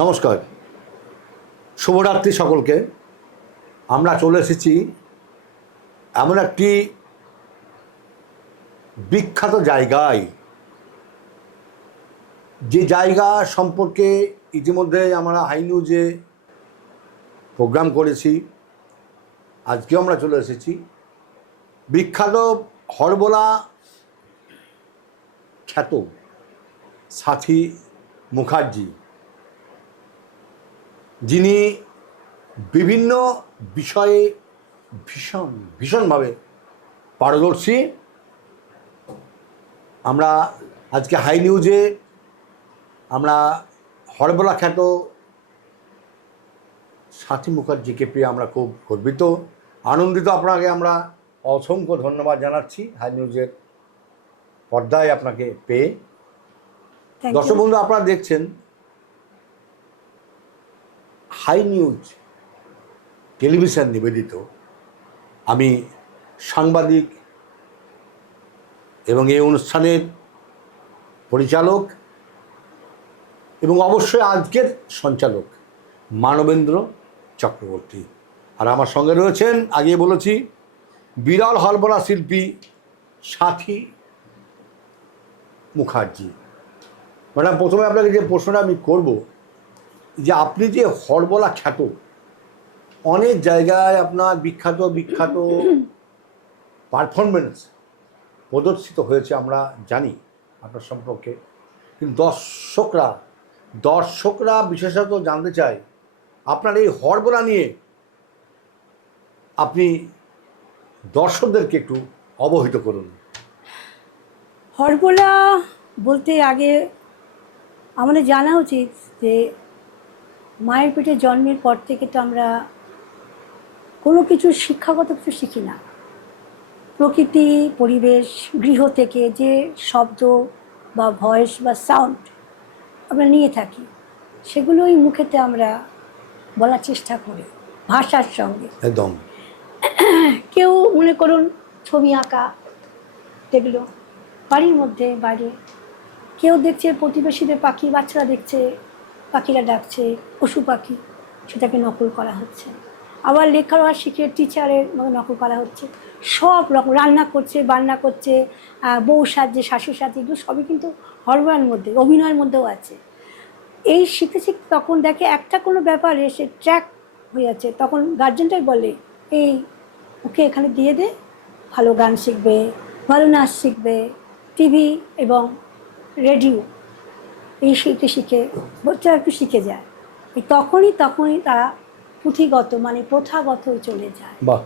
নমস্কার, শুভরাত্রি সকলকে। আমরা চলে এসেছি এমন একটি বিখ্যাত জায়গায়, যে জায়গা সম্পর্কে ইতিমধ্যে আমরা হাই নিউজে প্রোগ্রাম করেছি। আজকেও আমরা চলে এসেছি বিখ্যাত হরবোলা খ্যাত সাথী মুখার্জি, যিনি বিভিন্ন বিষয়ে ভীষণভাবে পারদর্শী। আমরা আজকে হাই নিউজে আমরা হরবোলা খ্যাত সাথী মুখার্জিকে পেয়ে আমরা খুব গর্বিত, আনন্দিত। আপনাকে আমরা অসংখ্য ধন্যবাদ জানাচ্ছি হাই নিউজের পর্দায় আপনাকে পেয়ে। দর্শক বন্ধু, আপনারা দেখছেন হাই নিউজ টেলিভিশন নিবেদিত। আমি সাংবাদিক এবং এই অনুষ্ঠানের পরিচালক এবং অবশ্যই আজকের সঞ্চালক মানবেন্দ্র চক্রবর্তী। আর আমার সঙ্গে রয়েছেন, আগে বলেছি, বিরল হরবোলা শিল্পী সাথী মুখার্জি। ম্যাডাম, প্রথমে আপনাকে যে প্রশ্নটা আমি করব, যে আপনি যে হরবোলা খ্যাত, অনেক জায়গায় আপনার বিখ্যাত পারফরমেন্স প্রদর্শিত হয়েছে, আমরা জানি আপনার সম্পর্কে। কিন্তু দর্শকরা বিশেষত জানতে চায় আপনার এই হরবোলা নিয়ে। আপনি দর্শকদেরকে একটু অবহিত করুন। হরবোলা বলতে আগে আমাদের জানা উচিত যে মায়ের পেটে জন্মের পর থেকে তো আমরা কোনো কিছু শিক্ষাগত কিছু শিখি না। প্রকৃতি, পরিবেশ, গৃহ থেকে যে শব্দ বা ভয়েস বা সাউন্ড আমরা নিয়ে থাকি, সেগুলোই মুখেতে আমরা বলার চেষ্টা করি ভাষার সঙ্গে। একদম। কেউ মনে করুন ছবি আঁকা দেখলো বাড়ির মধ্যে বাইরে, কেউ দেখছে প্রতিবেশীদের পাখি, বাচ্চারা দেখছে পাখিরা ডাকছে, পশু পাখি, সেটাকে নকল করা হচ্ছে। আবার লেখাপড়া শিখে টিচারের নকল করা হচ্ছে। সব রকম রান্না করছে, বান্না করছে, বউ সাজছে, শাশুড়ি সাজছে, এগুলো সবই কিন্তু হরবোলার মধ্যে, অভিনয়ের মধ্যেও আছে। এই শিখতে শিখতে তখন দেখে একটা কোনো ব্যাপারে সে ট্র্যাক হয়ে যাচ্ছে, তখন গার্জেনটাই বলে এই ওকে এখানে দিয়ে দে, ভালো গান শিখবে, ভালো নাচ শিখবে। টিভি এবং রেডিও এই শিখে বাচ্চারা একটু শিখে যায়। এই তখনই তারা পুঁথিগত মানে প্রথাগত চলে যায়। বাহ,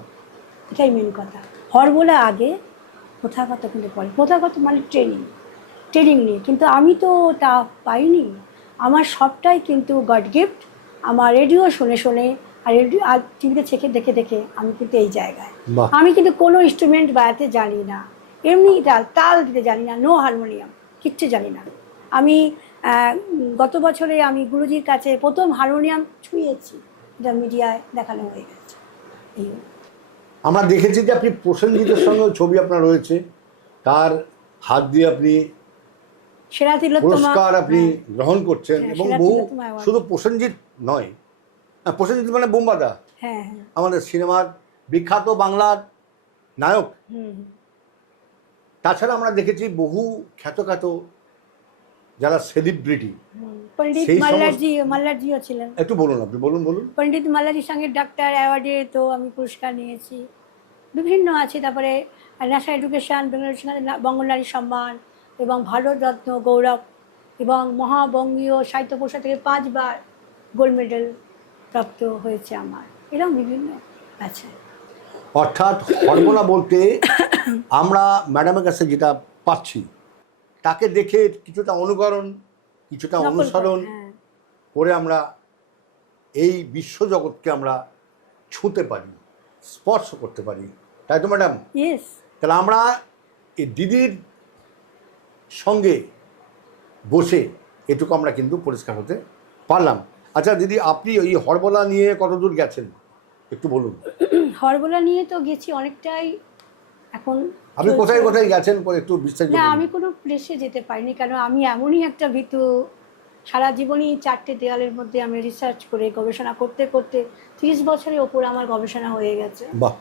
এটাই মেন কথা। হরবোলা আগে, প্রথাগত কিন্তু পরে। প্রথাগত মানে ট্রেনিং নিয়ে, কিন্তু আমি তো তা পাইনি। আমার সবটাই কিন্তু গড গিফট। আমার রেডিও শুনে আর টিভিতে দেখে আমি কিন্তু এই জায়গায়। আমি কিন্তু কোনো ইনস্ট্রুমেন্ট বাজাতে জানি না, এমনি তাল দিতে জানি না, নো হারমোনিয়াম, কিচ্ছু জানি না। আমি গত বছরে আমি গুরুজির কাছে প্রথম হারমোনিয়াম ছুঁয়েছি, এটা মিডিয়ায় দেখানো হয়ে গেছে। এই আমরা দেখেছি যে আপনি প্রসেনজিতের সঙ্গে ছবি আপনার রয়েছে, তার হাত দিয়ে আপনি সেরা পুরস্কার আপনি গ্রহণ করছেন। এবং বহু, শুধু প্রসেনজিৎ নয়, প্রসেনজিৎ মানে বোম্বাদা, আমাদের সিনেমার বিখ্যাত বাংলার নায়ক। তাছাড়া আমরা দেখেছি বহু খ্যাত যারা সেলিব্রিটি, পণ্ডিত মাল্লারজিও ছিলেন। একটু বলুন, আপনি বলুন। পণ্ডিত মাল্লারজির সঙ্গে ডাক্তার অ্যাওয়ার্ডে তো আমি পুরস্কার নিয়েছি, বিভিন্ন আছে। তারপরে ন্যাশনাল এডুকেশন, বঙ্গনারী সম্মান এবং ভারতরত্ন গৌরব এবং মহাবঙ্গীয় সাহিত্য পরিষদ থেকে 5 বার গোল্ড মেডেল প্রাপ্ত হয়েছে আমার। এরকম বিভিন্ন আছে। অর্থাৎ হরবোলা বলতে আমরা ম্যাডামের কাছে যেটা পাচ্ছি, তাকে দেখে কিছুটা অনুকরণ, কিছুটা অনুসরণ করে আমরা এই বিশ্বজগৎকে আমরা ছুঁতে পারি, স্পর্শ করতে পারি, তাই তো ম্যাডাম? তাহলে আমরা এই দিদির সঙ্গে বসে এটুকু আমরা কিন্তু পরিষ্কার হতে পারলাম। আচ্ছা দিদি, আপনি এই হরবোলা নিয়ে কতদূর গেছেন একটু বলুন। হরবোলা নিয়ে তো গেছি অনেকটাই। এখন আপনি কোথায় গেছেন একটু বিস্তারিত? না, আমি কোনো প্লেসে যেতে পারিনি, কারণ আমি এমনই একটা ভীতু সারা জীবনই 4টে দেয়ালের মধ্যে আমি রিসার্চ করে গবেষণা করতে করতে 30 বছরের ওপর আমার গবেষণা হয়ে গেছে। বাহ,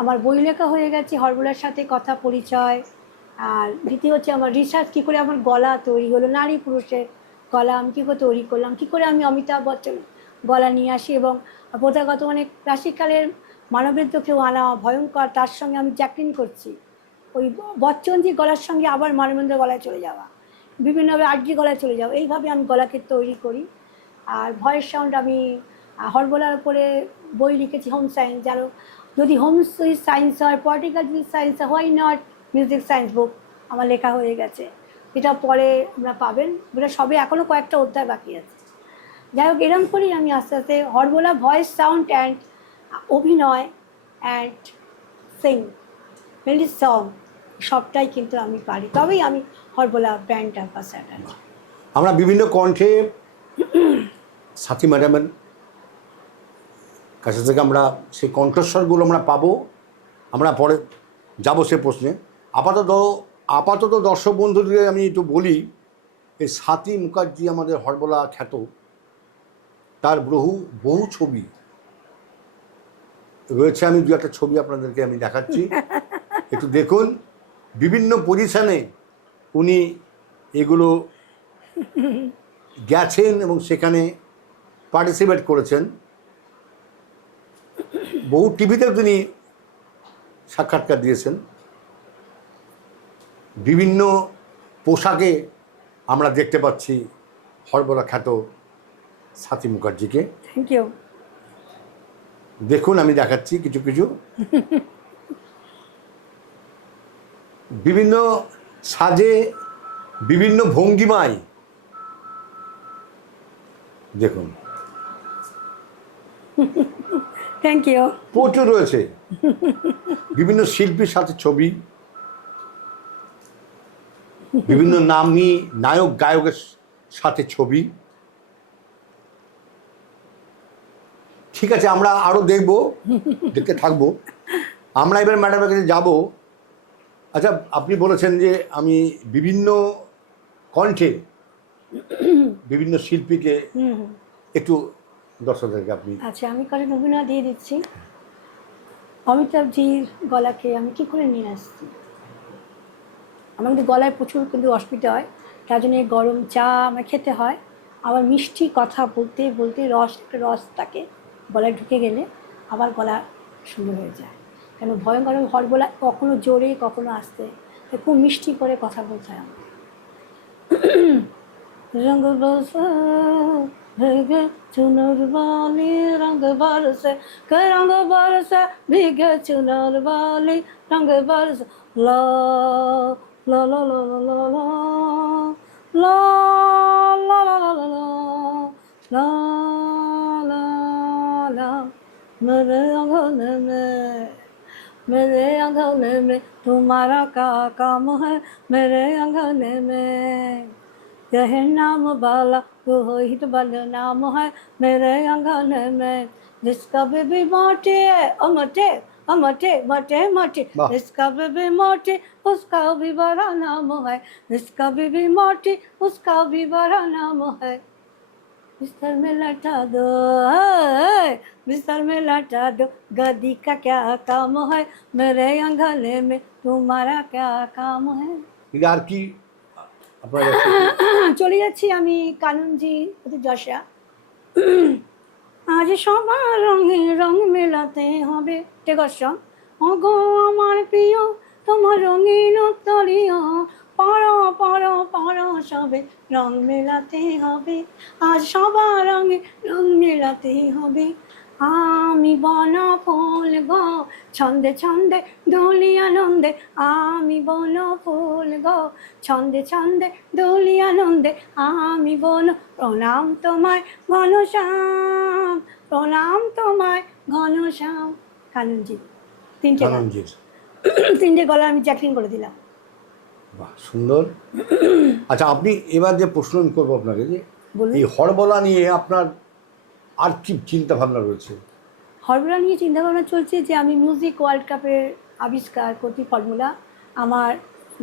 আমার বই লেখা হয়ে গেছে, হরবোলার সাথে কথা পরিচয়। আর দ্বিতীয় হচ্ছে আমার রিসার্চ, কী করে আমার গলা তৈরি হলো, নারী পুরুষের গলা আমি কী করে তৈরি করলাম, কী করে আমি অমিতাভ বচ্চনের গলা নিয়ে আসি, এবং প্রথাগত মানে ক্লাসিক্যালের মানবেদ্য কেউ আনা ভয়ঙ্কর, তার সঙ্গে আমি জ্যাকলিন করছি, ওই বচ্চনজির গলার সঙ্গে আবার মানবেন্দ্র গলায় চলে যাওয়া, বিভিন্নভাবে আর্জি গলায় চলে যাওয়া, এইভাবে আমি গলাকে তৈরি করি। আর ভয়েস সাউন্ড আমি হরবোলার উপরে বই লিখেছি, হোম সায়েন্স, যারা যদি হোম সায়েন্স হয়, পলিটিক্যাল যদি সায়েন্স হয়, হোয়াই নট মিউজিক সায়েন্স বুক আমার লেখা হয়ে গেছে, এটা পরে আমরা পাবেন, এটা সবে এখনও কয়েকটা অধ্যায় বাকি আছে। যাই হোক, এরম করেই আমি আস্তে আস্তে হরবোলা ভয়েস সাউন্ড অ্যান্ড অভিনয় অ্যান্ড সিং, মেনলি সং, সবটাই কিন্তু আমি পারি, তবেই আমি হরবোলা ব্র্যান্ড অ্যাম্বাসাডার। আমরা বিভিন্ন কণ্ঠে সাথী ম্যাডামের কাছে থেকে আমরা সেই কণ্ঠস্বরগুলো আমরা পাবো, আমরা পরে যাব সে প্রশ্নে। আপাতত দর্শক বন্ধুদের আমি একটু বলি, এই স্বাতী মুখার্জি আমাদের হরবোলা খ্যাত, তার বহু ছবি রয়েছে। আমি 2-1টা ছবি আপনাদেরকে আমি দেখাচ্ছি, একটু দেখুন। বিভিন্ন পজিশানে উনি এগুলো গেছেন এবং সেখানে পার্টিসিপেট করেছেন। বহু টিভিতেও তিনি সাক্ষাৎকার দিয়েছেন। বিভিন্ন পোশাকে আমরা দেখতে পাচ্ছি হরবোলা খ্যাত স্বাতী মুখার্জিকে। Thank you. দেখুন, আমি দেখাচ্ছি কিছু কিছু বিভিন্ন সাজে, বিভিন্ন ভঙ্গিমায়, দেখুন থ্যাংক ইউ। প্রচুর রয়েছে বিভিন্ন শিল্পীর সাথে ছবি, বিভিন্ন নামী নায়ক গায়কের সাথে ছবি। ঠিক আছে, আমরা আরও দেখতে থাকবো। আমরা এবার ম্যাডামের কাছে যাবো। আচ্ছা, আপনি বলেছেন যে আমি বিভিন্ন কণ্ঠে বিভিন্ন শিল্পীকে একটু দর্শকদেরকে আপনি। আচ্ছা, আমি কারণ অভিনয় দিয়ে দিচ্ছি। অমিতাভজির গলাকে আমি কী করে নিয়ে আসছি, আমার কিন্তু গলায় প্রচুর কিন্তু অসুবিধা হয়, তার জন্য গরম চা আমার খেতে হয়, আবার মিষ্টি কথা বলতে বলতে একটা রস থাকে গলায় ঢুকে গেলে আবার গলা সুন্দর হয়ে যায়। কেন ভয়ঙ্কর হরবোলা কখনো জোরে কখনো আস্তে, খুব মিষ্টি করে কথা বলতে হয় আমার। रंग बरसा भीगे चुनर वाली, रंग बरसे रंग बरसा भीगे चुनर वाली, रंग बरसा ला ला ला ला ला ला ला ला ला ला ला ला ला ला मेरे अंगने में तुम्हारा क्या काम है, मेरे अंगने में यह नाम वाला रोहित बल नाम है, मेरे अंगने में जिसका बेबी मोटे अमटे अमटे मटे मटे, जिसका बेबी मोटे उसका भी बड़ा नाम है, जिसका बेबी मोटे उसका भी बड़ा नाम है। बिस्तर में लटा दो, बिस्तर में लटा दो, गद्दी का क्या काम है, मेरे अंगने में तुम्हारा क्या काम है। আর কি চলে যাচ্ছি আমি কানুনজি প্রতি যশা। আজ সবার রঙে রং মেলাতে হবে, টেগসম ওগো আমার প্রিয় তোমার রঙিন উত্তরীয়, পড়ো পড়ো পড়ো সবে রং মেলাতে হবে, আজ সবার রঙে রং মেলাতে হবে। আমি বন ফুল গো ছন্দে ছন্দে দোলি আনন্দে, আমি বন ফুল গো ছন্দে ছন্দে দোলি আনন্দে, আমি বন প্রণাম তোমায় ঘনশ্যাম, প্রণাম তোমায় ঘনশ্যাম। কানুনজি তিনটে গলা আমি জ্যাকলিন করে দিলাম। বাহ, সুন্দর। আচ্ছা, আপনি এবার যে প্রশ্ন আমি করবো আপনাকে, যে এই হরবোলা নিয়ে আপনার আর কি চিন্তা ভাবনা রয়েছে? হরবোলা নিয়ে চিন্তাভাবনা চলছে যে আমি মিউজিক ওয়ার্ল্ড কাপের আবিষ্কার করছি ফর্মুলা, আমার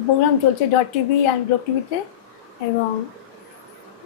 প্রোগ্রাম চলছে ডট টিভি অ্যান্ড গ্লোব টিভিতে, এবং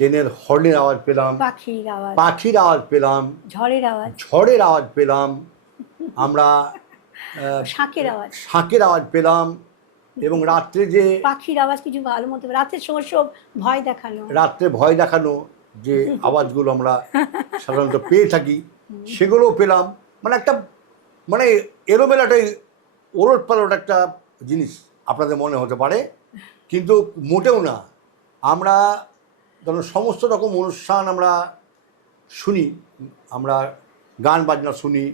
ট্রেনের হর্নের আওয়াজ পেলাম, পাখির আওয়াজ, পাখির আওয়াজ পেলাম, ঝড়ের আওয়াজ, ঝড়ের আওয়াজ পেলাম, আমরা শাঁখের আওয়াজ, শাঁখের আওয়াজ পেলাম, এবং রাত্রে যে পাখির আওয়াজ কিছু ভালো মতো রাতের সময় সব ভয় দেখানো, রাত্রে ভয় দেখানো যে আওয়াজগুলো আমরা সাধারণত পেয়ে থাকি সেগুলোও পেলাম। মানে একটা মানে এলোমেলো একটা ওলট পালট একটা জিনিস আপনাদের মনে হতে পারে, কিন্তু মোটেও না। আমরা ধরুন সমস্ত রকম অনুষ্ঠান আমরা শুনি, আমরা গান বাজনা শুনি,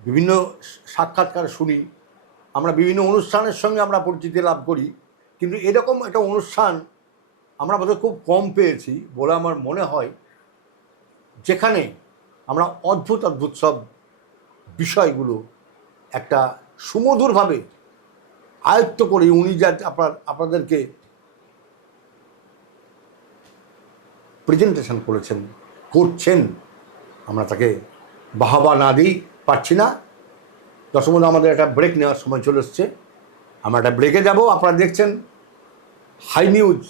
বিভিন্ন সাক্ষাৎকার শুনি, আমরা বিভিন্ন অনুষ্ঠানের সঙ্গে আমরা পরিচিতি লাভ করি, কিন্তু এরকম একটা অনুষ্ঠান আমরা বোধহয় খুব কম পেয়েছি বলে আমার মনে হয়, যেখানে আমরা অদ্ভুত অদ্ভুত সব বিষয়গুলো একটা সুমধুরভাবে আয়ত্ত করে উনি যা আপনাদেরকে প্রেজেন্টেশন করছেন, আমরা তাকে বাহবা না দিই পারছি না। দর্শক বন্ধু, আমাদের একটা ব্রেক নেওয়ার সময় চলে এসছে, আমরা একটা ব্রেকে যাব। আপনারা দেখছেন হাই নিউজ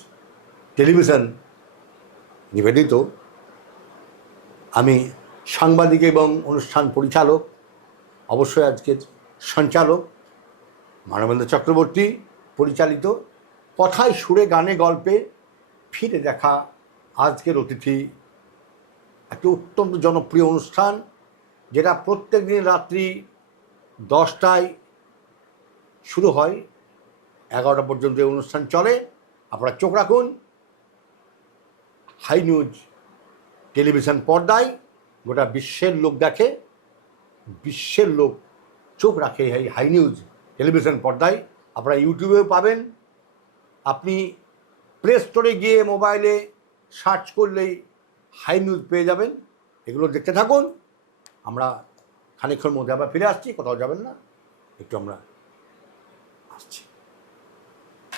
টেলিভিশন নিবেদিত। আমি সাংবাদিক এবং অনুষ্ঠান পরিচালক, অবশ্যই আজকের সঞ্চালক মানবেন্দ্র চক্রবর্তী পরিচালিত কথায় সুরে গানে গল্পে ফিরে দেখা আজকের অতিথি একটি অত্যন্ত জনপ্রিয় অনুষ্ঠান, যেটা প্রত্যেক দিন রাত্রি 10টায় শুরু হয়, 11টা পর্যন্ত এই অনুষ্ঠান চলে। আপনারা চোখ রাখুন হাই নিউজ টেলিভিশন পর্দায়। গোটা বিশ্বের লোক দেখে, বিশ্বের লোক চোখ রাখে এই হাই নিউজ টেলিভিশন পর্দায়। আপনারা ইউটিউবেও পাবেন, আপনি প্লে স্টোরে গিয়ে মোবাইলে সার্চ করলেই হাই নিউজ পেয়ে যাবেন। এগুলো দেখতে থাকুন। আমরা খানিকক্ষণ মধ্যে আবার ফিরে আসছি, কোথাও যাবেন না, একটু আমরা